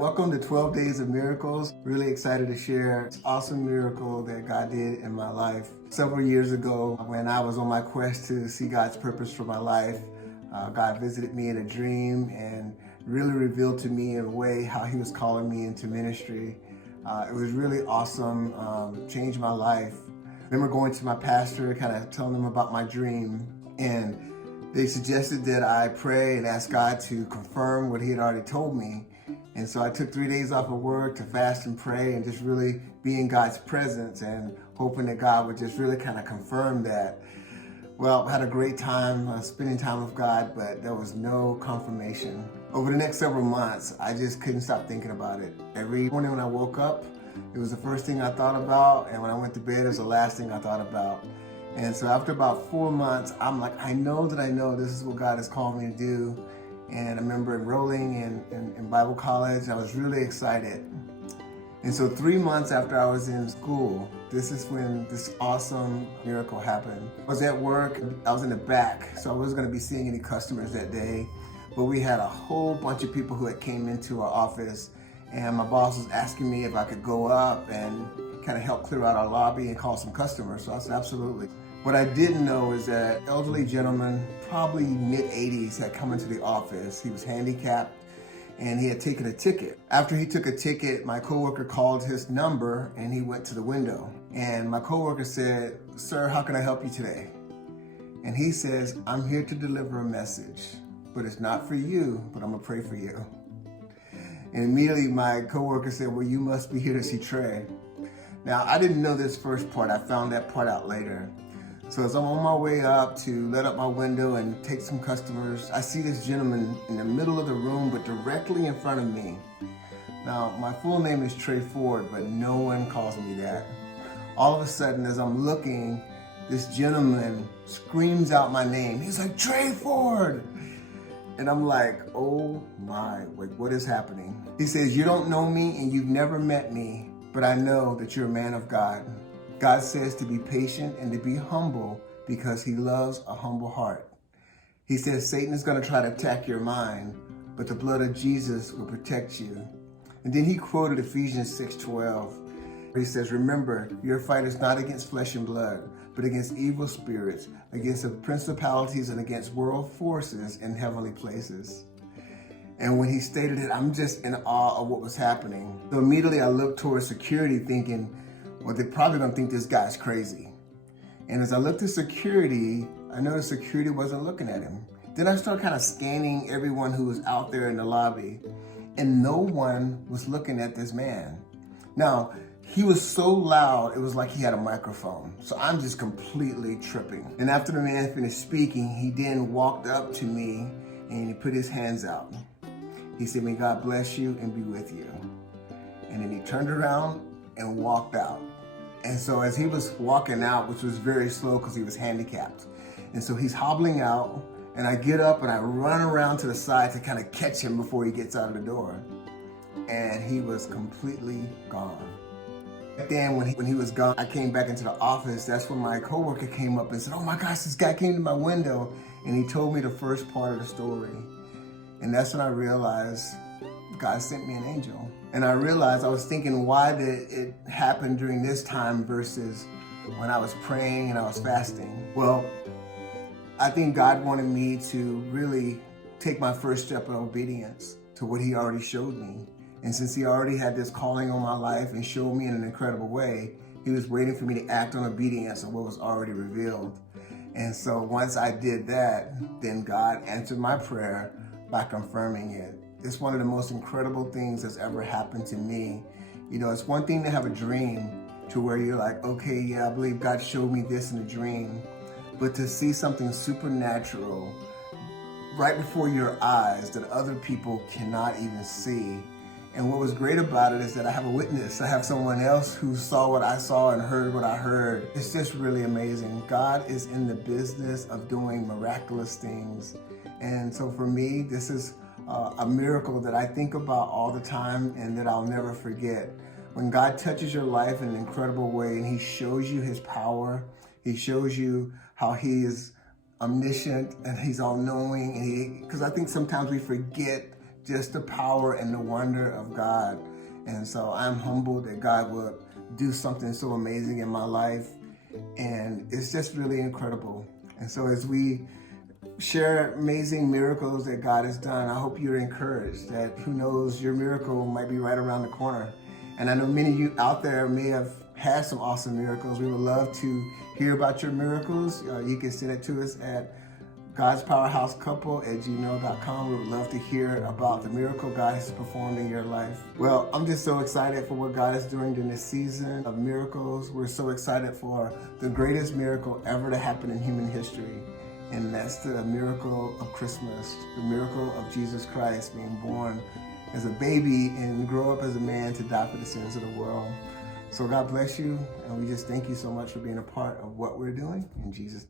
Welcome to 12 Days of Miracles. Really excited to share this awesome miracle that God did in my life. Several years ago, when I was on my quest to see God's purpose for my life, God visited me in a dream and really revealed to me in a way how He was calling me into ministry. It was really awesome, changed my life. I remember going to my pastor, kind of telling him about my dream, and they suggested that I pray and ask God to confirm what He had already told me. And so I took 3 days off of work to fast and pray and just really be in God's presence and hoping that God would just really kind of confirm that. Well, I had a great time spending time with God, but there was no confirmation. Over the next several months, I just couldn't stop thinking about it. Every morning when I woke up, it was the first thing I thought about, and when I went to bed, it was the last thing I thought about. And so after about 4 months, I'm like, I know this is what God has called me to do. And I remember enrolling in Bible college. I was really excited. And so 3 months after I was in school, this is when this awesome miracle happened. I was at work, I was in the back, so I wasn't gonna be seeing any customers that day. But we had a whole bunch of people who had came into our office, and my boss was asking me if I could go up and kind of help clear out our lobby and call some customers. So I said, absolutely. What I didn't know is that elderly gentleman, probably mid-80s, had come into the office. He was handicapped and he had taken a ticket. After he took a ticket, my coworker called his number and he went to the window. And my coworker said, "Sir, how can I help you today?" And he says, "I'm here to deliver a message, but it's not for you, but I'm gonna pray for you." And immediately my coworker said, "Well, you must be here to see Trey." Now, I didn't know this first part. I found that part out later. So as I'm on my way up to let up my window and take some customers, I see this gentleman in the middle of the room, but directly in front of me. Now, my full name is Trey Ford, but no one calls me that. All of a sudden, as I'm looking, this gentleman screams out my name. He's like, "Trey Ford!" And I'm like, oh my, like, what is happening? He says, "You don't know me and you've never met me, but I know that you're a man of God. God says to be patient and to be humble because He loves a humble heart. He says Satan is going to try to attack your mind, but the blood of Jesus will protect you." And then he quoted Ephesians 6:12. He says, "Remember, your fight is not against flesh and blood, but against evil spirits, against the principalities and against world forces in heavenly places." And when he stated it, I'm just in awe of what was happening. So immediately I looked towards security thinking, well, they're probably gonna think this guy's crazy. And as I looked at security, I noticed security wasn't looking at him. Then I started kind of scanning everyone who was out there in the lobby, and no one was looking at this man. Now, he was so loud, it was like he had a microphone. So I'm just completely tripping. And after the man finished speaking, he then walked up to me and he put his hands out. He said, "May God bless you and be with you." And then he turned around and walked out. And so as he was walking out, which was very slow because he was handicapped, and so he's hobbling out, and I get up and I run around to the side to kind of catch him before he gets out of the door. And he was completely gone. Then when he was gone, I came back into the office. That's when my coworker came up and said, "Oh my gosh, this guy came to my window," and he told me the first part of the story. And that's when I realized God sent me an angel. And I realized I was thinking, why did it happen during this time versus when I was praying and I was fasting? Well, I think God wanted me to really take my first step in obedience to what He already showed me. And since He already had this calling on my life and showed me in an incredible way, He was waiting for me to act on obedience of what was already revealed. And so once I did that, then God answered my prayer by confirming it. It's one of the most incredible things that's ever happened to me. You know, it's one thing to have a dream to where you're like, okay, yeah, I believe God showed me this in a dream. But to see something supernatural right before your eyes that other people cannot even see. And what was great about it is that I have a witness. I have someone else who saw what I saw and heard what I heard. It's just really amazing. God is in the business of doing miraculous things. And so for me, this is a miracle that I think about all the time and that I'll never forget. When God touches your life in an incredible way and He shows you His power, He shows you how He is omniscient and He's all-knowing. Because I think sometimes we forget just the power and the wonder of God. And so I'm humbled that God would do something so amazing in my life. And it's just really incredible. And so as we share amazing miracles that God has done, I hope you're encouraged that who knows, your miracle might be right around the corner. And I know many of you out there may have had some awesome miracles. We would love to hear about your miracles. You can send it to us at godspowerhousecouple@gmail.com. We would love to hear about the miracle God has performed in your life. Well, I'm just so excited for what God is doing in this season of miracles. We're so excited for the greatest miracle ever to happen in human history. And that's the miracle of Christmas, the miracle of Jesus Christ being born as a baby and grow up as a man to die for the sins of the world. So God bless you, and we just thank you so much for being a part of what we're doing in Jesus' name.